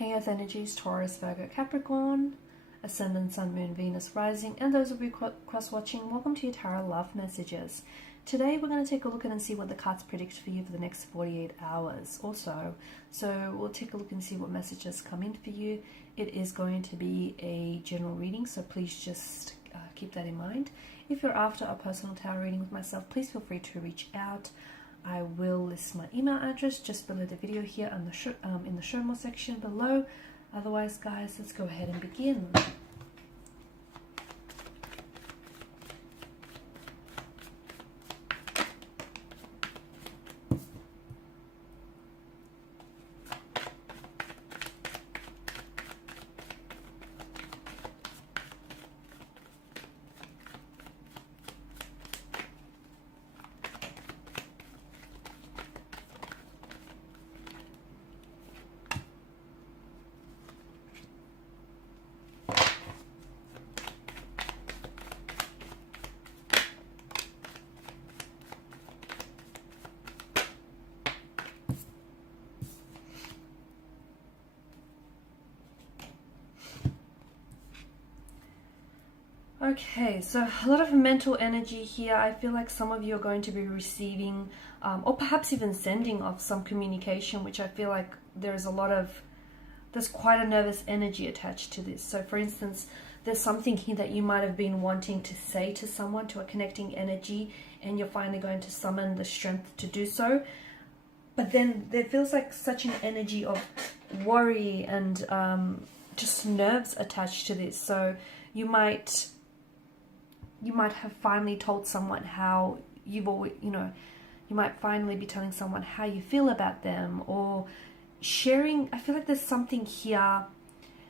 Hey Earth energies, Taurus, Virgo, Capricorn, Ascendant, Sun, Moon, Venus, Rising, and those of you cross-watching, welcome to your Tarot Love Messages. Today we're going to take a look and see what the cards predict for you for the next 48 hours or so. So we'll take a look and see what messages come in for you. It is going to be a general reading, so please just keep that in mind. If you're after a personal tarot reading with myself, please feel free to reach out. I will list my email address just below the video here in the show more section below. Otherwise, guys, let's go ahead and begin. Okay, so a lot of mental energy here. I feel like some of you are going to be receiving or perhaps even sending off some communication, which I feel like there's quite a nervous energy attached to this. So for instance, there's something here that you might have been wanting to say to someone, to a connecting energy, and you're finally going to summon the strength to do so. But then there feels like such an energy of worry and just nerves attached to this. So you might have finally told someone how you might finally be telling someone how you feel about them, or sharing. I feel like there's something here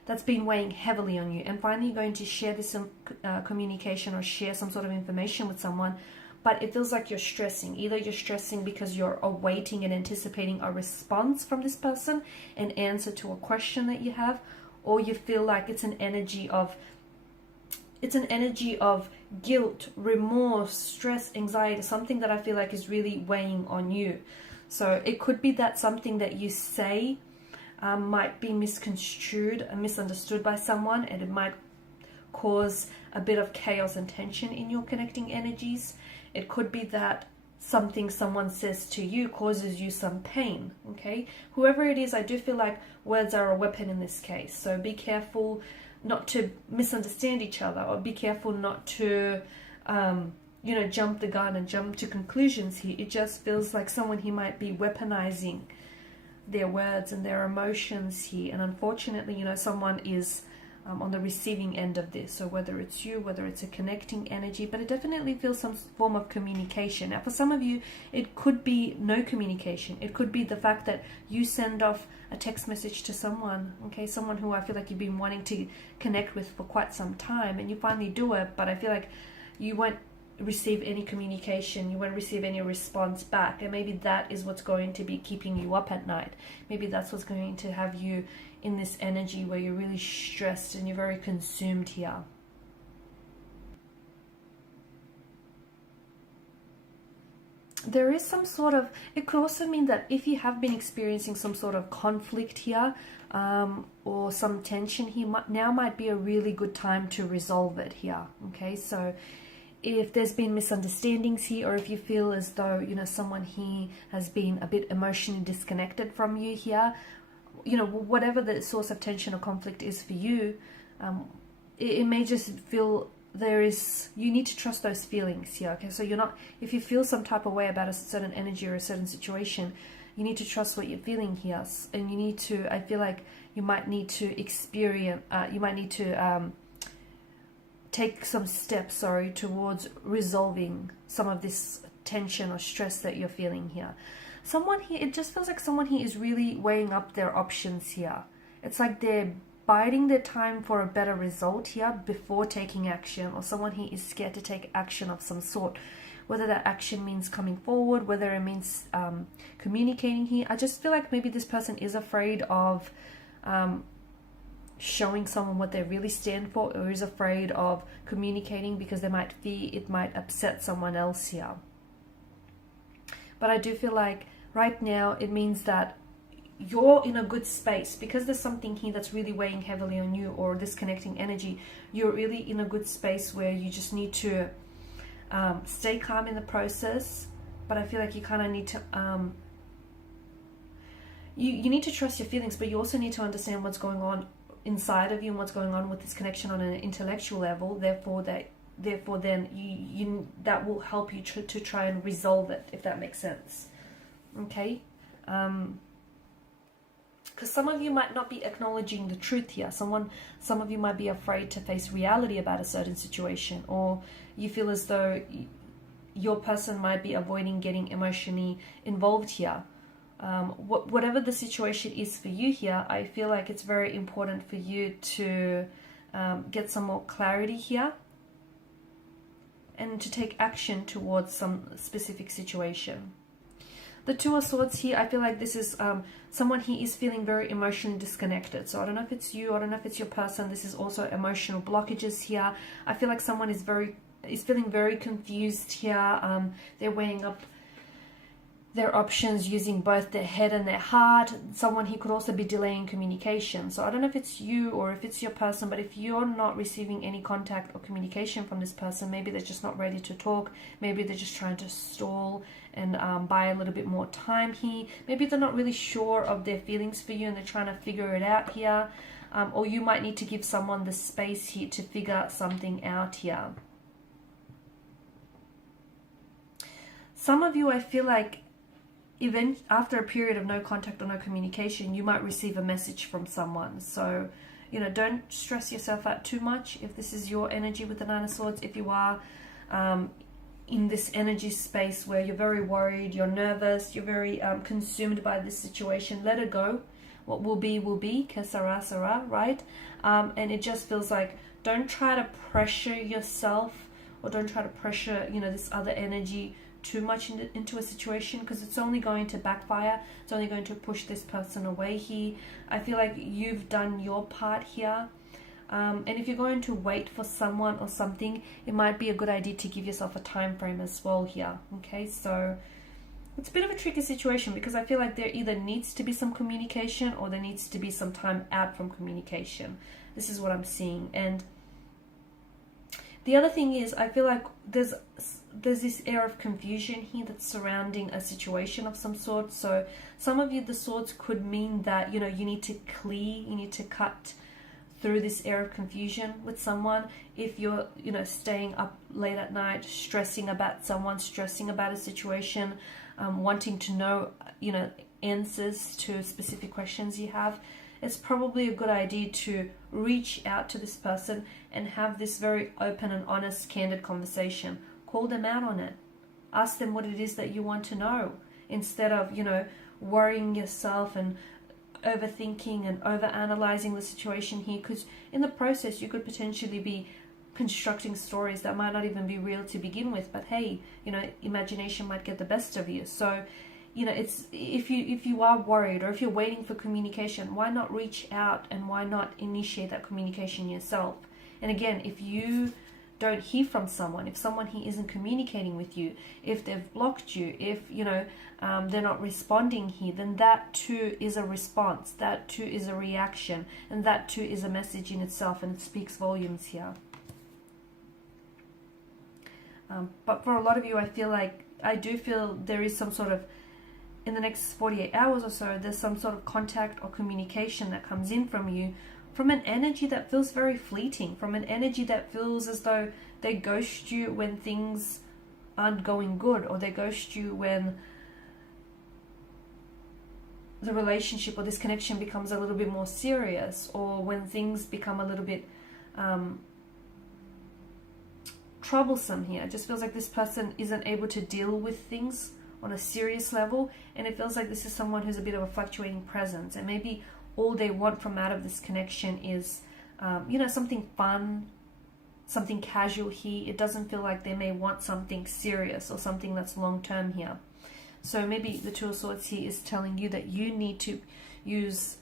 that's been weighing heavily on you, and finally you're going to share this communication or share some sort of information with someone, but it feels like you're stressing. Either you're stressing because you're awaiting and anticipating a response from this person, an answer to a question that you have, or you feel like it's an energy of guilt, remorse, stress, anxiety, something that I feel like is really weighing on you. So it could be that something that you say might be misconstrued and misunderstood by someone, and it might cause a bit of chaos and tension in your connecting energies. It could be that something someone says to you causes you some pain, okay? Whoever it is, I do feel like words are a weapon in this case. So be careful not to misunderstand each other, or be careful not to jump the gun and jump to conclusions here. It just feels like someone here might be weaponizing their words and their emotions here, and unfortunately, someone is on the receiving end of this. So whether it's you, whether it's a connecting energy, but it definitely feels some form of communication. Now for some of you, it could be no communication. It could be the fact that you send off a text message to someone, okay, someone who I feel like you've been wanting to connect with for quite some time, and you finally do it, but I feel like you won't receive any communication, you won't receive any response back, and maybe that is what's going to be keeping you up at night. Maybe that's what's going to have you in this energy where you're really stressed and you're very consumed here. There is some sort of, it could also mean that if you have been experiencing some sort of conflict here or some tension here, now might be a really good time to resolve it here, okay? So if there's been misunderstandings here, or if you feel as though, someone here has been a bit emotionally disconnected from you here, whatever the source of tension or conflict is for you, it may just feel you need to trust those feelings here, okay? So if you feel some type of way about a certain energy or a certain situation, you need to trust what you're feeling here, and I feel like you might need to take some steps, towards resolving some of this tension or stress that you're feeling here. Someone here, it just feels like someone here is really weighing up their options here. It's like they're biding their time for a better result here before taking action, or someone here is scared to take action of some sort. Whether that action means coming forward, whether it means communicating here. I just feel like maybe this person is afraid of showing someone what they really stand for, or is afraid of communicating because they might fear it might upset someone else here. But I do feel like right now it means that you're in a good space, because there's something here that's really weighing heavily on you, or disconnecting energy. You're really in a good space where you just need to stay calm in the process. But I feel like you kind of need to you need to trust your feelings, but you also need to understand what's going on inside of you and what's going on with this connection on an intellectual level. Therefore then you that will help you to try and resolve it, if that makes sense. Okay. Because some of you might not be acknowledging the truth here. Some of you might be afraid to face reality about a certain situation, or you feel as though your person might be avoiding getting emotionally involved here. Whatever the situation is for you here, I feel like it's very important for you to get some more clarity here and to take action towards some specific situation. The Two of Swords here, I feel like this is someone he is feeling very emotionally disconnected. So I don't know if it's you, I don't know if it's your person. This is also emotional blockages here. I feel like someone is feeling very confused here. They're weighing up their options using both their head and their heart. Someone he could also be delaying communication. So I don't know if it's you or if it's your person, but if you're not receiving any contact or communication from this person, maybe they're just not ready to talk. Maybe they're just trying to stall and buy a little bit more time here. Maybe they're not really sure of their feelings for you and they're trying to figure it out here. Or you might need to give someone the space here to figure something out here. Some of you, I feel like, even after a period of no contact or no communication, you might receive a message from someone. So, don't stress yourself out too much if this is your energy with the Nine of Swords. If you are in this energy space where you're very worried, you're nervous, you're very consumed by this situation, let it go. What will be, que sera, sera, right? And it just feels like, don't try to pressure yourself, or don't try to pressure, this other energy too much into a situation, because it's only going to backfire. It's only going to push this person away here. I feel like you've done your part here. And if you're going to wait for someone or something, it might be a good idea to give yourself a time frame as well here. Okay, so it's a bit of a tricky situation, because I feel like there either needs to be some communication or there needs to be some time out from communication. This is what I'm seeing. And the other thing is, I feel like there's this air of confusion here that's surrounding a situation of some sort. So some of you, the swords could mean that, you need to clear, you need to cut through this air of confusion with someone. If you're, staying up late at night, stressing about someone, stressing about a situation, wanting to know, answers to specific questions you have, it's probably a good idea to reach out to this person and have this very open and honest, candid conversation. Call them out on it. Ask them what it is that you want to know, instead of, worrying yourself and overthinking and overanalyzing the situation here, because in the process you could potentially be constructing stories that might not even be real to begin with. But hey, imagination might get the best of you. So it's, if you are worried, or if you're waiting for communication, why not reach out and why not initiate that communication yourself? And again, if you don't hear from someone, if someone here isn't communicating with you, if they've blocked you, if they're not responding here, then that too is a response, that too is a reaction, and that too is a message in itself, and it speaks volumes here. But for a lot of you, I do feel there is some sort of, in the next 48 hours or so, there's some sort of contact or communication that comes in from you, from an energy that feels very fleeting, from an energy that feels as though they ghost you when things aren't going good, or they ghost you when the relationship or this connection becomes a little bit more serious, or when things become a little bit troublesome here. It just feels like this person isn't able to deal with things on a serious level, and it feels like this is someone who's a bit of a fluctuating presence, and maybe all they want from out of this connection is something fun, something casual here. It doesn't feel like they may want something serious or something that's long term here. So maybe the Two of Swords here is telling you that you need to use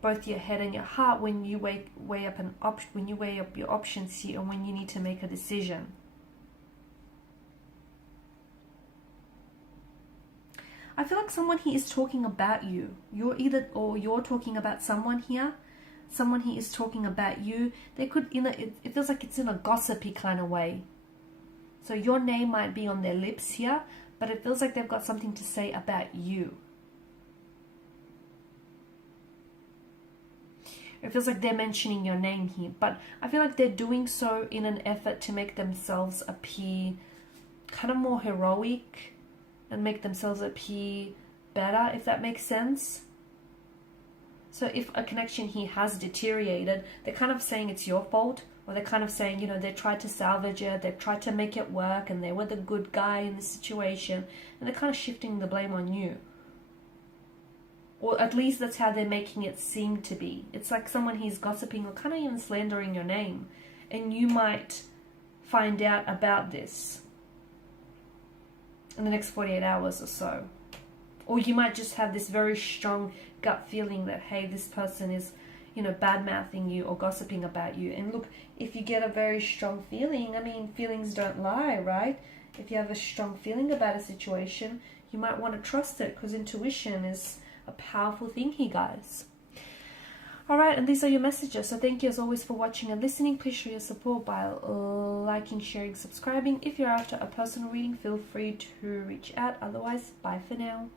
both your head and your heart when you weigh up your options here, and when you need to make a decision. I feel like someone here is talking about you. You're talking about someone here. Someone here is talking about you. They could, it feels like it's in a gossipy kind of way. So your name might be on their lips here, but it feels like they've got something to say about you. It feels like they're mentioning your name here, but I feel like they're doing so in an effort to make themselves appear kind of more heroic and make themselves appear better, if that makes sense. So if a connection here has deteriorated, they're kind of saying it's your fault, or they're kind of saying, they tried to salvage it, they tried to make it work, and they were the good guy in the situation, and they're kind of shifting the blame on you. Or at least that's how they're making it seem to be. It's like someone here's gossiping or kind of even slandering your name, and you might find out about this in the next 48 hours or so. Or you might just have this very strong gut feeling that, hey, this person is, bad-mouthing you or gossiping about you. And look, if you get a very strong feeling, feelings don't lie, right? If you have a strong feeling about a situation, you might want to trust it, because intuition is a powerful thing here, guys. Alright, and these are your messages. So thank you as always for watching and listening. Please show your support by liking, sharing, subscribing. If you're after a personal reading, feel free to reach out. Otherwise, bye for now.